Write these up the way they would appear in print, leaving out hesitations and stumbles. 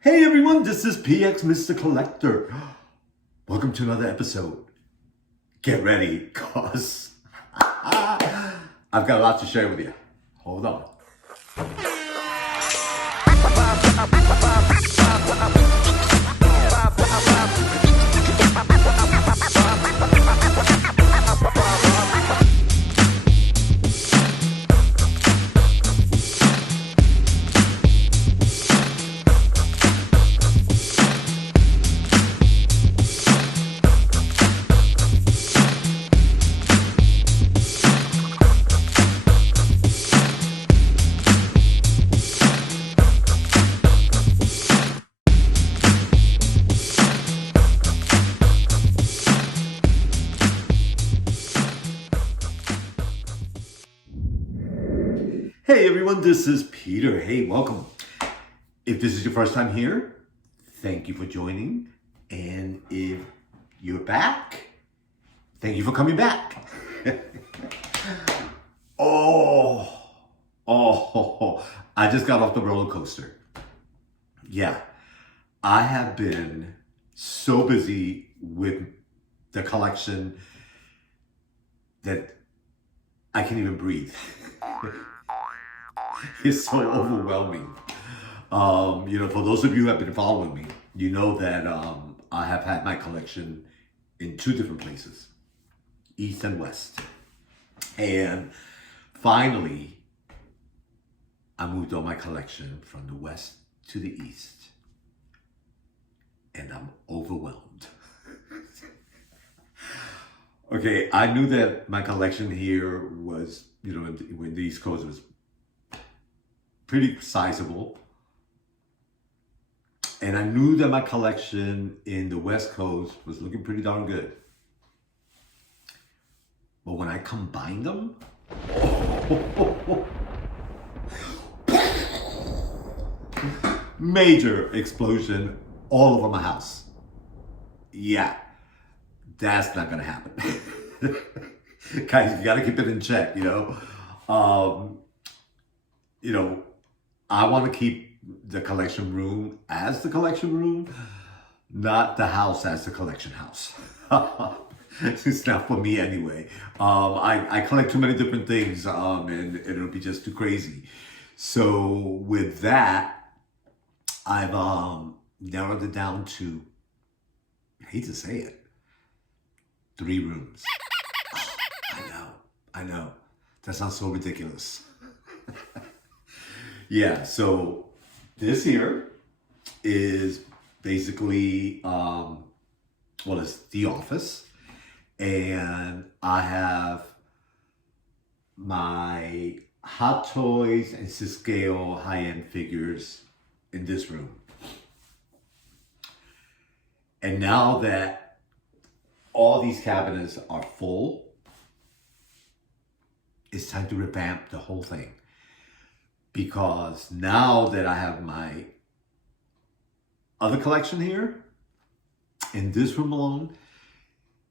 Hey everyone, this is PX Mr. Collector. Welcome to another episode. Get ready, cause I've got a lot to share with you. Hold on. Hey everyone, this is Peter. Hey, welcome. If this is your first time here, thank you for joining. And if you're back, thank you for coming back. I just got off the roller coaster. Yeah, I have been so busy with the collection that I can't even breathe. It's so overwhelming. For those of you who have been following me, you know that I have had my collection in two different places, East and West. And finally, I moved all my collection from the West to the East. And I'm overwhelmed. Okay, I knew that my collection here was, when the East Coast was pretty sizable. And I knew that my collection in the West Coast was looking pretty darn good. But when I combined them, major explosion all over my house. Yeah, that's not gonna happen. Guys, you gotta keep it in check, I want to keep the collection room as the collection room, not the house as the collection house. It's not for me anyway. I collect too many different things, and it'll be just too crazy. So with that, I've narrowed it down to, I hate to say it, 3 rooms. I know. That sounds so ridiculous. Yeah, so this here is basically, it's the office. And I have my Hot Toys and scale high-end figures in this room. And now that all these cabinets are full, it's time to revamp the whole thing. Because now that I have my other collection here, in this room alone,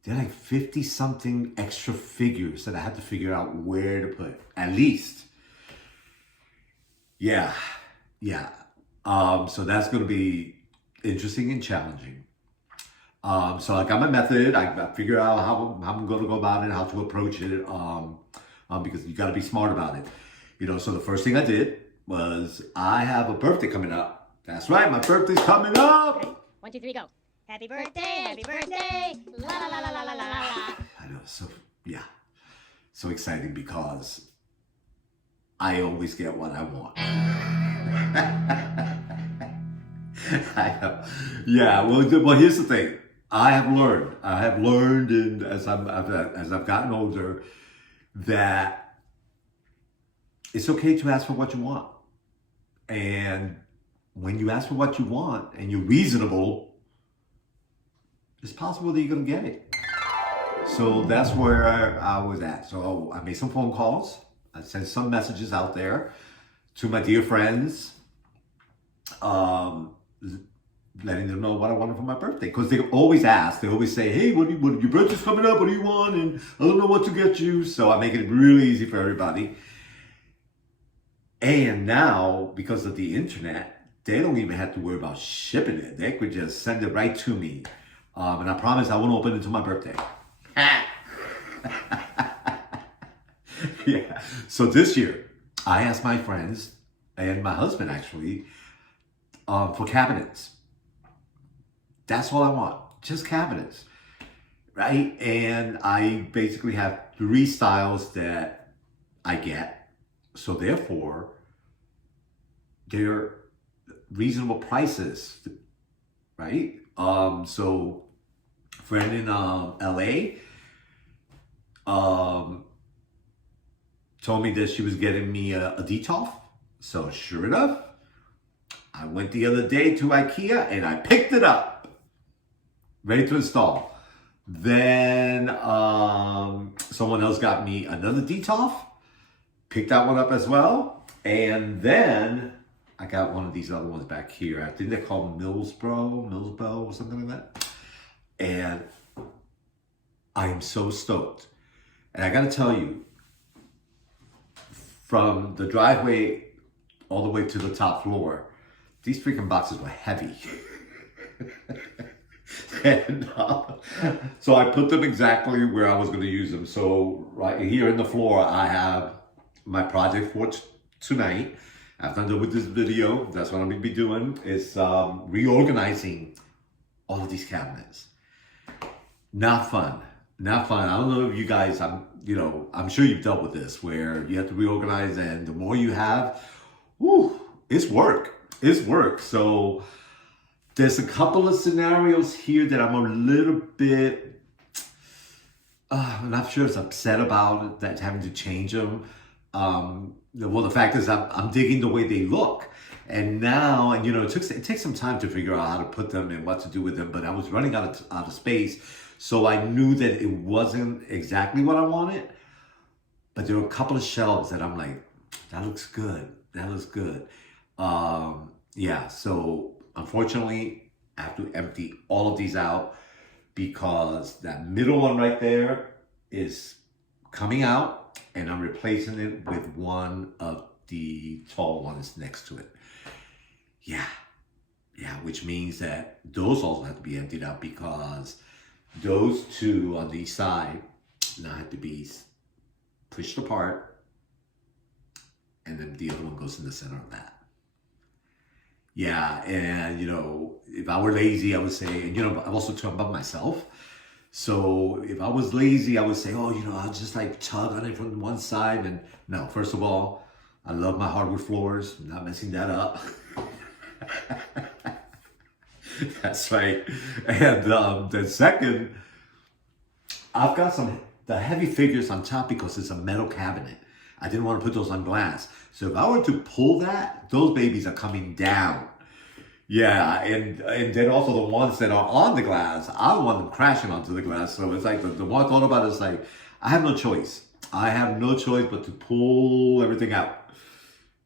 there are like 50 something extra figures that I have to figure out where to put, at least. Yeah. So that's going to be interesting and challenging. So I got my method. I figured out how I'm going to go about it, how to approach it, because you got to be smart about it. So the first thing I did was I have a birthday coming up. That's right, my birthday's coming up. Ready? 1, 2, 3, go. Happy birthday, la la la la la la la la. I know, so exciting because I always get what I want. I know. Yeah, well, here's the thing. I have learned, and as I've gotten older, that it's okay to ask for what you want. And when you ask for what you want and you're reasonable, it's possible that you're going to get it. So that's where I was at. So I made some phone calls. I sent some messages out there to my dear friends, letting them know what I wanted for my birthday. Because they always ask, they always say, hey, what your birthday's coming up, what do you want? And I don't know what to get you. So I make it really easy for everybody. And now, because of the internet, they don't even have to worry about shipping it. They could just send it right to me. And I promise I won't open it until my birthday. Yeah. So this year, I asked my friends and my husband actually for cabinets. That's all I want. Just cabinets. Right? And I basically have 3 styles that I get. So therefore, they're reasonable prices. Right? So friend in LA told me that she was getting me a Detolf. So sure enough, I went the other day to IKEA and I picked it up. Ready to install. Then someone else got me another Detolf. Picked that one up as well. And then I got one of these other ones back here. I think they're called Millsboro or something like that. And I am so stoked. And I gotta tell you, from the driveway all the way to the top floor, these freaking boxes were heavy. And so I put them exactly where I was going to use them. So right here in the floor, I have my project for tonight. After I'm done with this video, that's what I'm going to be doing. Is reorganizing all of these cabinets. Not fun. Not fun. I don't know if you guys, I'm sure you've dealt with this where you have to reorganize, and the more you have, it's work. It's work. So there's a couple of scenarios here that I'm a little bit, I'm not sure it's upset about that having to change them. Well, the fact is I'm digging the way they look. And now, it takes some time to figure out how to put them and what to do with them, but I was running out of space. So I knew that it wasn't exactly what I wanted, but there were a couple of shelves that I'm like, that looks good. That looks good. Yeah, so unfortunately, I have to empty all of these out because that middle one right there is coming out, and I'm replacing it with one of the tall ones next to it. Yeah, which means that those also have to be emptied out because those 2 on the side now have to be pushed apart, and then the other one goes in the center of that. Yeah, and if I were lazy, I would say, and I've also talked about myself. So if I was lazy, I would say, I'll just like tug on it from one side. And no, first of all, I love my hardwood floors. I'm not messing that up. That's right. And then second, I've got the heavy figures on top because it's a metal cabinet. I didn't want to put those on glass. So if I were to pull that, those babies are coming down. Yeah, and then also the ones that are on the glass, I don't want them crashing onto the glass. So it's like the one I thought about is like, I have no choice. I have no choice but to pull everything out.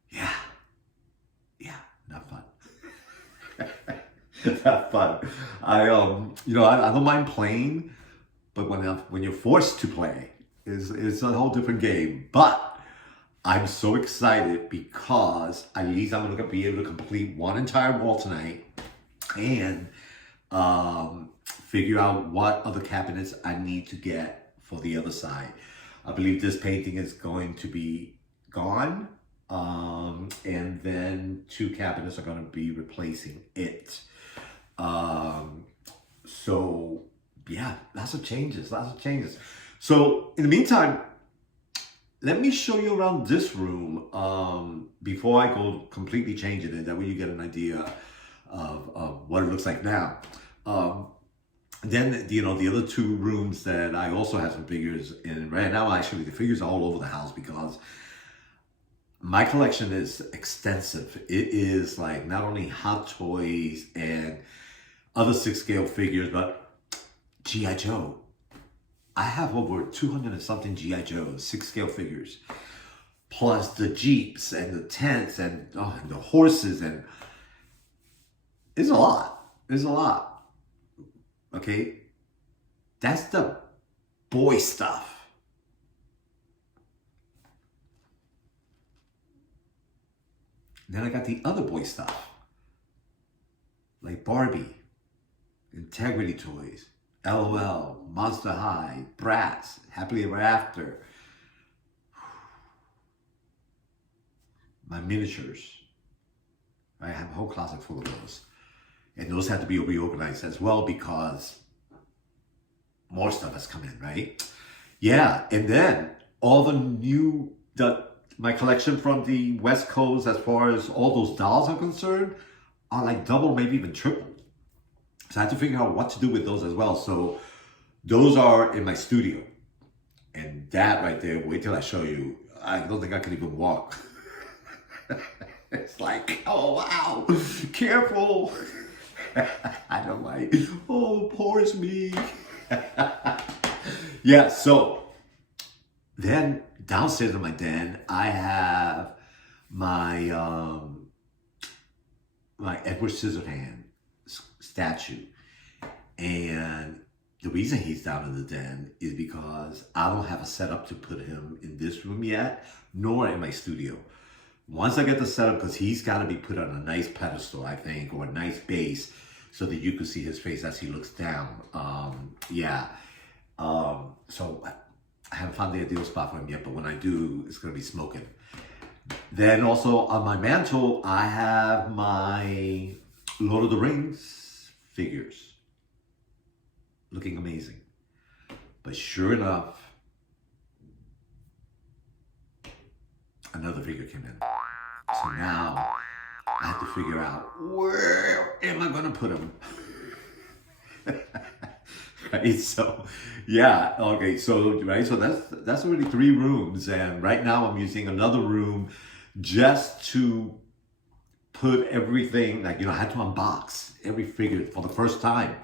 Yeah, not fun. Not fun. I don't mind playing, but when you're forced to play, it's a whole different game. But I'm so excited because at least I'm going to be able to complete one entire wall tonight and figure out what other cabinets I need to get for the other side. I believe this painting is going to be gone, and then 2 cabinets are going to be replacing it. So yeah, lots of changes. So in the meantime, let me show you around this room before I go completely change it, and that way you get an idea of what it looks like now. Then, the other 2 rooms that I also have some figures in right now, actually the figures are all over the house because my collection is extensive. It is like not only Hot Toys and other 6-scale figures, but G.I. Joe. I have over 200 and something G.I. Joes, 6-scale figures, plus the Jeeps and the tents and the horses, and it's a lot. Okay, that's the boy stuff. Then I got the other boy stuff. like Barbie, Integrity Toys, LOL, Monster High, Bratz, Happily Ever After, my miniatures. I have a whole closet full of those. And those have to be reorganized as well because more stuff has come in, right? Yeah, and then all my collection from the West Coast, as far as all those dolls are concerned, are like double, maybe even triple. So I have to figure out what to do with those as well. So those are in my studio. And that right there, wait till I show you. I don't think I can even walk. It's like, oh wow, careful. I don't like, oh, poor me. Yeah, so then downstairs in my den, I have my my Edward Scissorhands statue. And the reason he's down in the den is because I don't have a setup to put him in this room yet, nor in my studio. Once I get the setup, because he's got to be put on a nice pedestal, I think, or a nice base, so that you can see his face as he looks down. So I haven't found the ideal spot for him yet, but when I do, it's going to be smoking. Then also on my mantle, I have my Lord of the Rings figures. Looking amazing. But sure enough, another figure came in. So now I have to figure out, where am I going to put him? Right, so yeah, okay, so right, so that's already 3 rooms, and right now I'm using another room just to put everything, like, I had to unbox every figure for the first time,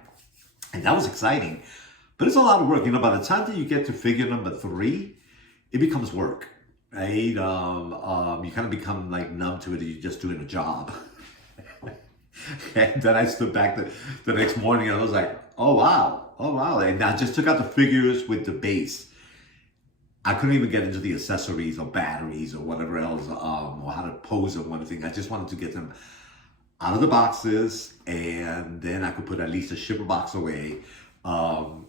and that was exciting, but it's a lot of work. By the time that you get to figure number 3, it becomes work, right? You kind of become like numb to it, and you're just doing a job. And then I stood back the next morning and I was like, oh wow. And I just took out the figures with the base. I couldn't even get into the accessories or batteries or whatever else, or how to pose them, one thing. I just wanted to get them out of the boxes, and then I could put at least a shipper box away. But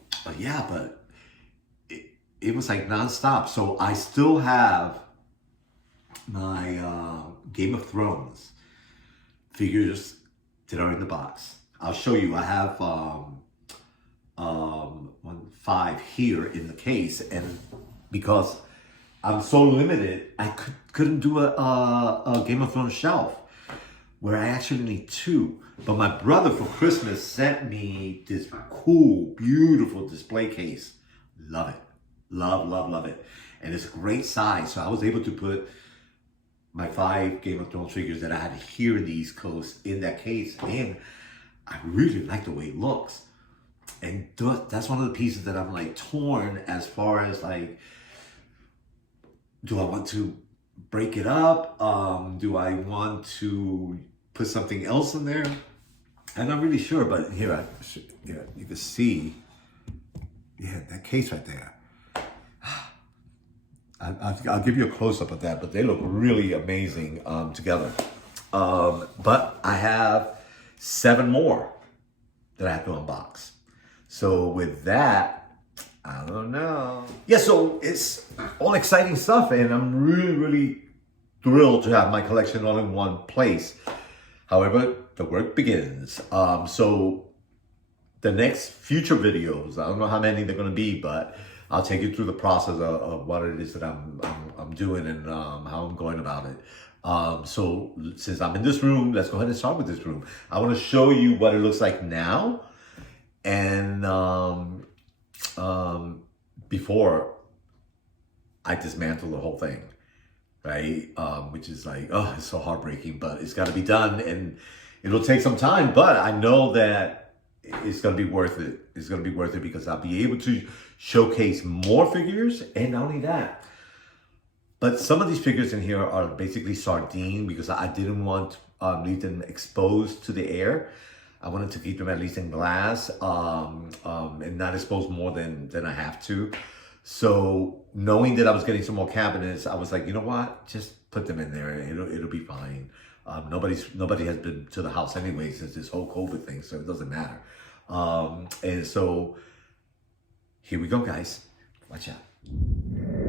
it was like nonstop. So I still have my Game of Thrones figures that are in the box. I'll show you. I have 5 here in the case, and because I'm so limited, I couldn't do a Game of Thrones shelf, where I actually need 2. But my brother for Christmas sent me this cool, beautiful display case. Love it. Love it. And it's a great size. So I was able to put my 5 Game of Thrones figures that I had here in the East Coast in that case. And I really like the way it looks. And that's one of the pieces that I'm like torn as far as like, do I want to break it up? Do I want to put something else in there? I'm not really sure, but here, you can see, that case right there. I'll give you a close-up of that, but they look really amazing together. But I have 7 more that I have to unbox. So with that, I don't know. Yeah, so it's all exciting stuff, and I'm really, really thrilled to have my collection all in one place. However, the work begins. So the next future videos, I don't know how many they're going to be, but I'll take you through the process of what it is that I'm doing and how I'm going about it. So since I'm in this room, let's go ahead and start with this room. I want to show you what it looks like now, and before I dismantle the whole thing, right? Which is like, oh, it's so heartbreaking, but it's got to be done, and it'll take some time, but I know that it's going to be worth it. It's going to be worth it because I'll be able to showcase more figures, and not only that, but some of these figures in here are basically sardine because I didn't want to leave them exposed to the air. I wanted to keep them at least in glass and not expose more than I have to. So knowing that I was getting some more cabinets, I was like, you know what? Just put them in there. It'll be fine. Nobody has been to the house anyway since this whole COVID thing, so it doesn't matter. And so here we go, guys. Watch out.